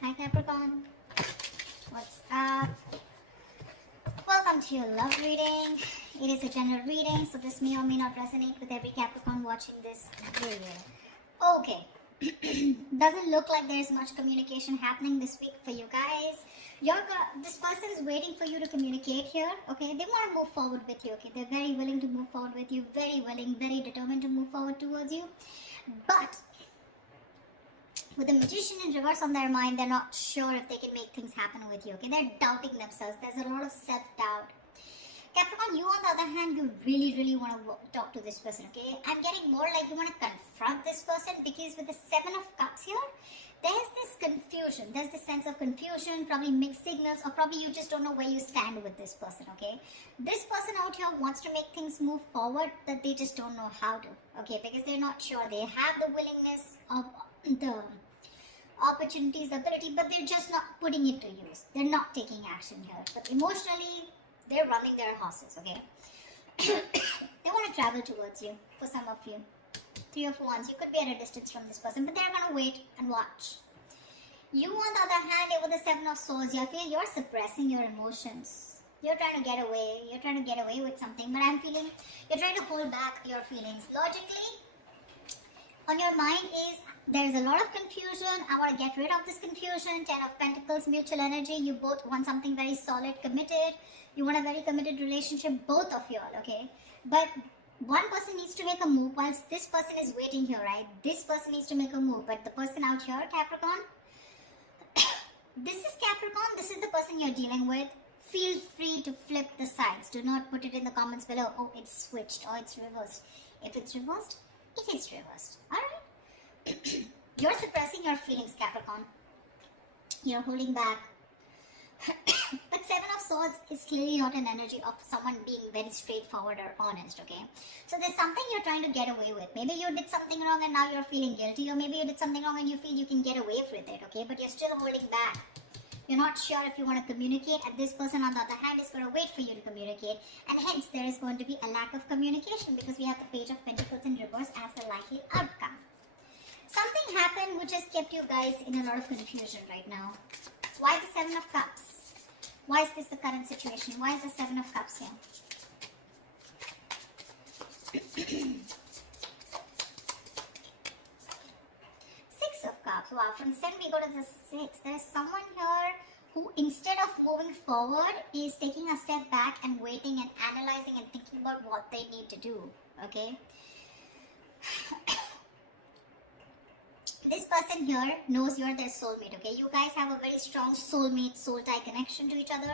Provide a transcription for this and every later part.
Hi Capricorn, what's up? Welcome to your love reading. It is a general reading, so this may or may not resonate with every Capricorn watching this video. Okay, doesn't look like there is much communication happening this week for you guys. This person is waiting for you to communicate here, okay? They want to move forward with you, okay? They're very willing to move forward with you, very willing, very determined to move forward towards you. But with the Magician in reverse on their mind, they're not sure if they can make things happen with you, okay? They're doubting themselves. There's a lot of self-doubt. Capricorn, you on the other hand, you really want to talk to this person, okay? I'm getting more like you want to confront this person, because with the Seven of Cups here, there's this confusion. There's this sense of confusion, probably mixed signals, or probably you just don't know where you stand with this person, okay? This person out here wants to make things move forward, that they just don't know how to, okay? Because they're not sure. They have the willingness of the opportunities, the ability, but they're just not putting it to use. They're not taking action here. But emotionally, they're running their horses, okay? They want to travel towards you, for some of you. Three of Wands, you could be at a distance from this person, but they're going to wait and watch. You, on the other hand, with the Seven of Swords, I feel you're suppressing your emotions. You're trying to get away. You're trying to get away with something, but I'm feeling you're trying to hold back your feelings. Logically, on your mind is, there's a lot of confusion. I want to get rid of this confusion. Ten of Pentacles, mutual energy. You both want something very solid, committed. You want a very committed relationship, both of you all, okay? But one person needs to make a move whilst this person is waiting here, right? This person needs to make a move, but the person out here, Capricorn, this is Capricorn. This is the person you're dealing with. Feel free to flip the sides. Do not put it in the comments below. Oh, it's switched or it's reversed. If it's reversed, it is reversed. Alright? You're suppressing your feelings, Capricorn. You're holding back. But Seven of Swords is clearly not an energy of someone being very straightforward or honest, okay? So there's something you're trying to get away with. Maybe you did something wrong and now you're feeling guilty, or maybe you did something wrong and you feel you can get away with it, okay? But you're still holding back. You're not sure if you want to communicate, and this person on the other hand is going to wait for you to communicate, and hence there is going to be a lack of communication, because we have the Page of Pentacles in reverse as the likely outcome. Something happened which has kept you guys in a lot of confusion right now. Why the Seven of Cups? Why is this the current situation? Why is the Seven of Cups here? Six of Cups. Wow, from the 7 we go to the 6. There is someone here who, instead of moving forward, is taking a step back and waiting and analyzing and thinking about what they need to do. Okay? This person here knows you're their soulmate, okay? You guys have a very strong soulmate, soul tie connection to each other.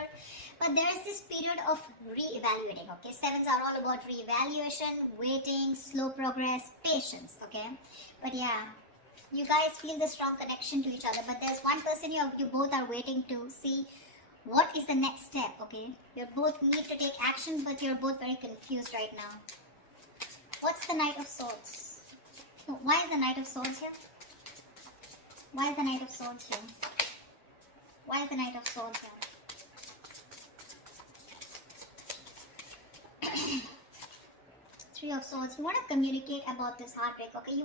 But there is this period of re-evaluating, okay? Sevens are all about re-evaluation, waiting, slow progress, patience, okay? But yeah, you guys feel the strong connection to each other. But there's one person you both are waiting to see what is the next step, okay? You both need to take action, but you're both very confused right now. What's the Knight of Swords? Why is the Knight of Swords here? Why is the Knight of Swords here? Why is the Knight of Swords here? Three of Swords. You want to communicate about this heartbreak, okay?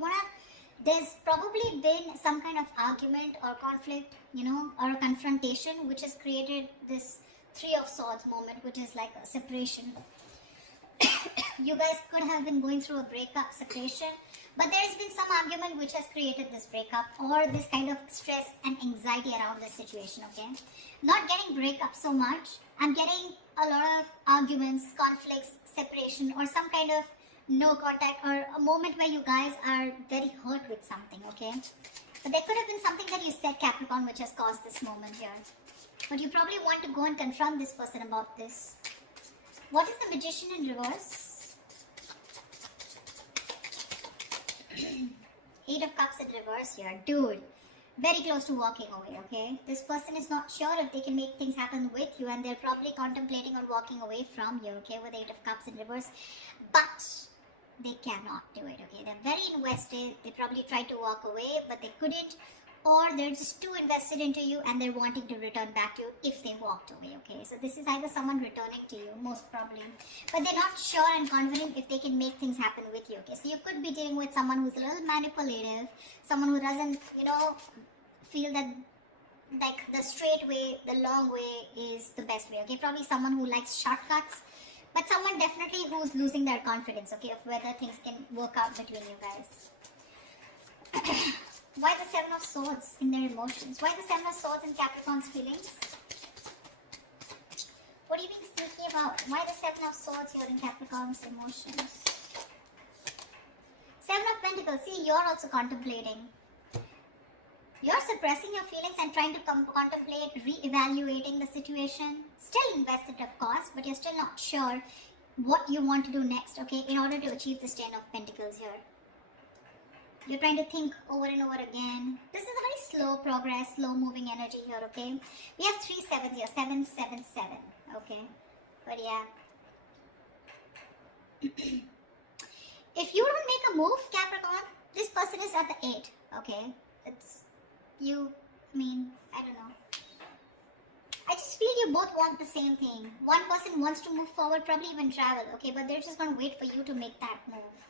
There's probably been some kind of argument or conflict, you know, or a confrontation which has created this Three of Swords moment, which is like a separation. You guys could have been going through a breakup, separation, but there's been some argument which has created this breakup or this kind of stress and anxiety around this situation, okay? Not getting breakup so much. I'm getting a lot of arguments, conflicts, separation, or some kind of no contact, or a moment where you guys are very hurt with something, okay? But there could have been something that you said, Capricorn, which has caused this moment here. But you probably want to go and confront this person about this. What is the Magician in reverse? Eight of Cups in reverse here. Dude, very close to walking away, okay? This person is not sure if they can make things happen with you, and they're probably contemplating on walking away from you, okay, with Eight of Cups in reverse. But they cannot do it, okay? They're very invested. They probably tried to walk away, but they couldn't. Or they're just too invested into you and they're wanting to return back to you if they walked away, okay? So this is either someone returning to you, most probably. But they're not sure and confident if they can make things happen with you, okay? So you could be dealing with someone who's a little manipulative, someone who doesn't, you know, feel that like the straight way, the long way is the best way, okay? Probably someone who likes shortcuts, but someone definitely who's losing their confidence, okay, of whether things can work out between you guys. Why the Seven of Swords in their emotions? Why the Seven of Swords in Capricorn's feelings? What are you being sneaky about? Why the Seven of Swords here in Capricorn's emotions? Seven of Pentacles. See, you're also contemplating. You're suppressing your feelings and trying to contemplate re-evaluating the situation. Still invested, of course, but you're still not sure what you want to do next, okay, in order to achieve this Ten of Pentacles here. You're trying to think over and over again. This is a very slow progress, slow moving energy here, okay? We have 3 sevens here, 7, 7, 7, okay? But yeah. If you don't make a move, Capricorn, this person is at the 8, okay? It's you, I mean, I don't know. I just feel you both want the same thing. One person wants to move forward, probably even travel, okay? But they're just going to wait for you to make that move.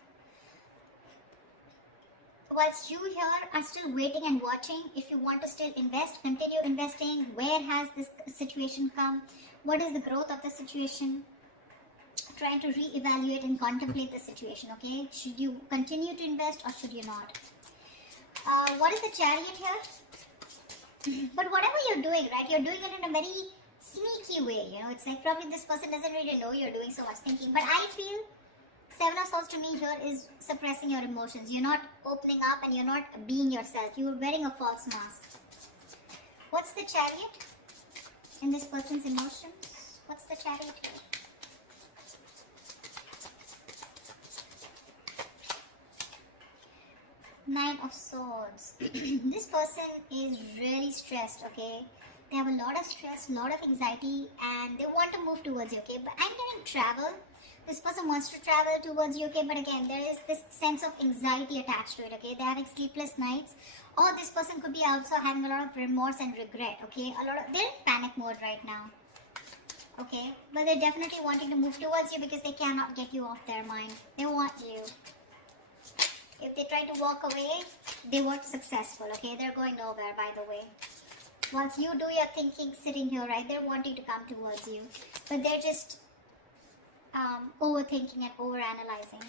Whilst you here are still waiting and watching, if you want to still invest, continue investing. Where has this situation come? What is the growth of the situation? Trying to re-evaluate and contemplate the situation, okay? Should you continue to invest or should you not? What is the Chariot here? But whatever you're doing, right, you're doing it in a very sneaky way, you know? It's like probably this person doesn't really know you're doing so much thinking. But I feel Seven of Swords to me here is suppressing your emotions. You're not opening up and you're not being yourself. You're wearing a false mask. What's the Chariot in this person's emotions? What's the Chariot here? Nine of Swords. This person is really stressed, okay? They have a lot of stress, a lot of anxiety, and they want to move towards you, okay? But I'm getting travel. This person wants to travel towards you, okay? But again, there is this sense of anxiety attached to it, okay? They're having sleepless nights. Or this person could be also having a lot of remorse and regret, okay? They're in panic mode right now, okay? But they're definitely wanting to move towards you because they cannot get you off their mind. They want you. If they try to walk away, they weren't successful, okay? They're going nowhere, by the way. Once you do your thinking sitting here, right, they're wanting to come towards you. But they're just overthinking and overanalyzing.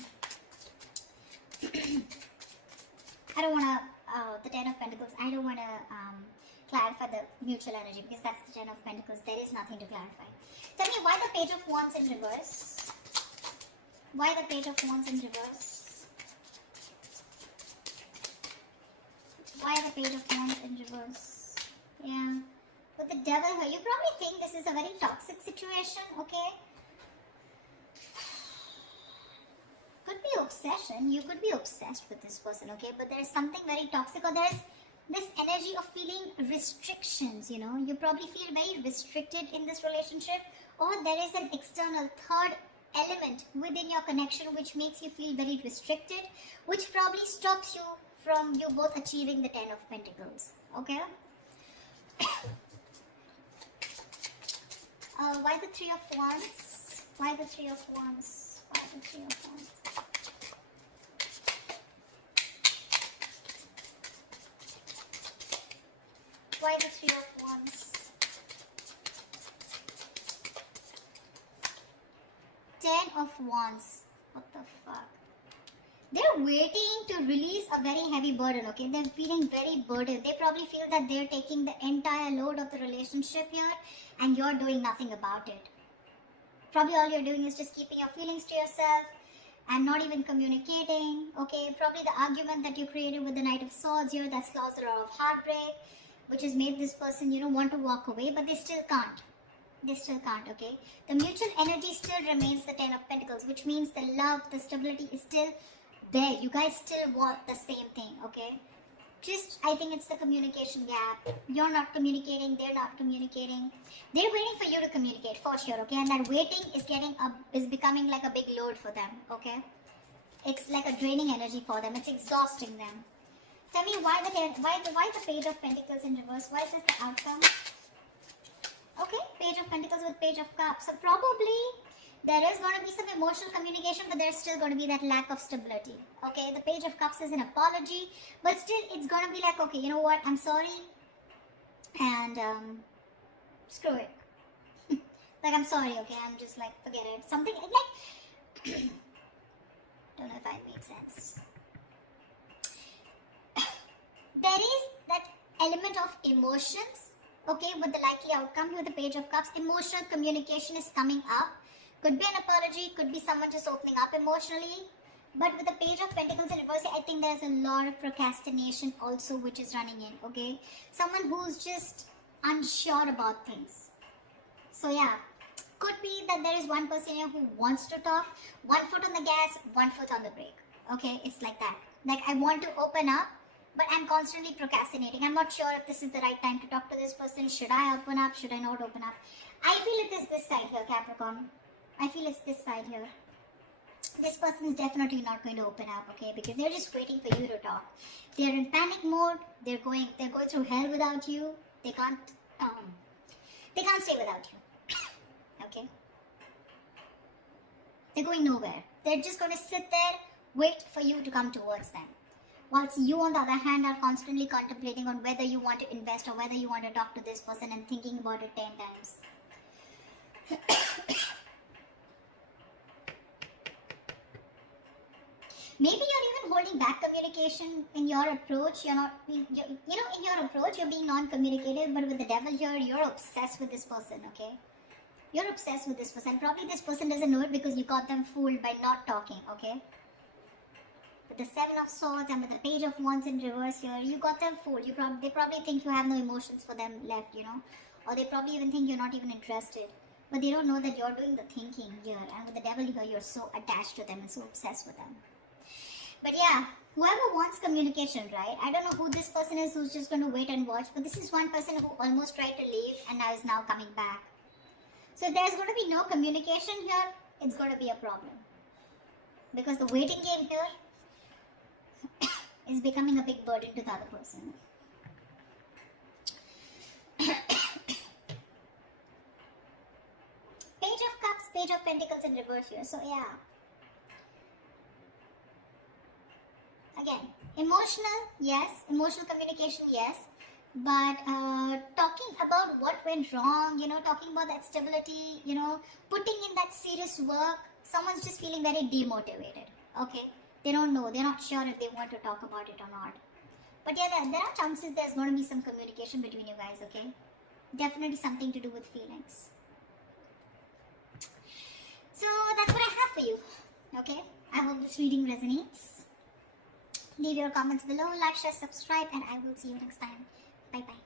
I don't want to, the Ten of Pentacles, I don't want to clarify the mutual energy because that's the Ten of Pentacles. There is nothing to clarify. Tell me why the Page of Wands in reverse? Why the Page of Wands in reverse? Why the Page of Wands in reverse? Yeah. With the Devil here, you probably think this is a very toxic situation, okay? Could be obsession. You could be obsessed with this person, okay? But there is something very toxic, or there is this energy of feeling restrictions, you know? You probably feel very restricted in this relationship, or there is an external third element within your connection which makes you feel very restricted, which probably stops you from you both achieving the Ten of Pentacles, okay? Why the Three of Wands? Why the Three of Wands? Why the Three of Wands? Why the Three of Wands? 10 of Wands. What the fuck? They're waiting to release a very heavy burden, okay? They're feeling very burdened. They probably feel that they're taking the entire load of the relationship here and you're doing nothing about it. Probably all you're doing is just keeping your feelings to yourself and not even communicating, okay? Probably the argument that you created with the Knight of Swords here that's caused a lot of heartbreak, which has made this person, you know, want to walk away, but they still can't. They still can't, okay? The mutual energy still remains the Ten of Pentacles, which means the love, the stability is still there. You guys still want the same thing, okay? Just, I think it's the communication gap. You're not communicating, they're not communicating. They're waiting for you to communicate, for sure, okay? And that waiting is becoming like a big load for them, okay? It's like a draining energy for them. It's exhausting them. Tell me why the Page of Pentacles in reverse? Why is this the outcome? Okay, Page of Pentacles with Page of Cups. So probably there is going to be some emotional communication, but there's still going to be that lack of stability. Okay, the Page of Cups is an apology, but still it's going to be like, okay, you know what, I'm sorry. and screw it. Like, I'm sorry, okay, I'm just like, forget it. Something like don't know if I made sense. There is that element of emotions, okay, with the likely outcome with the Page of Cups. Emotional communication is coming up. Could be an apology, could be someone just opening up emotionally. But with the Page of Pentacles in reverse, I think there's a lot of procrastination also which is running in, okay? Someone who's just unsure about things. So yeah, could be that there is one person here who wants to talk, 1 foot on the gas, 1 foot on the brake, okay? It's like that. Like, I want to open up, but I'm constantly procrastinating. I'm not sure if this is the right time to talk to this person. Should I open up? Should I not open up? I feel it is this side here, Capricorn. I feel it's this side here. This person is definitely not going to open up, okay? Because they're just waiting for you to talk. They're in panic mode. They're going through hell without you. They can't stay without you. Okay? They're going nowhere. They're just going to sit there, wait for you to come towards them. Whilst you, on the other hand, are constantly contemplating on whether you want to invest or whether you want to talk to this person and thinking about it 10 times. Maybe you're even holding back communication in your approach. You're not, in your approach, you're being non-communicative, but with the devil here, you're obsessed with this person, okay? You're obsessed with this person. Probably this person doesn't know it because you got them fooled by not talking, okay? With the 7 of Swords and with the Page of Wands in reverse here, you got them fooled. They probably think you have no emotions for them left, or they probably even think you're not even interested. But they don't know that you're doing the thinking here, and with the devil here, you're so attached to them and so obsessed with them. But yeah, whoever wants communication, right? I don't know who this person is who's just going to wait and watch, but this is one person who almost tried to leave and now is now coming back. So if there's going to be no communication here, it's going to be a problem. Because the waiting game here is becoming a big burden to the other person. Page of Cups, Page of Pentacles in reverse here. So yeah. Again, emotional, yes. Emotional communication, yes. But talking about what went wrong, talking about that stability, putting in that serious work, someone's just feeling very demotivated, okay? They don't know, they're not sure if they want to talk about it or not. But yeah, there are chances there's going to be some communication between you guys, okay? Definitely something to do with feelings. So that's what I have for you, okay? I hope this reading resonates. Leave your comments below, like, share, subscribe, and I will see you next time. Bye-bye.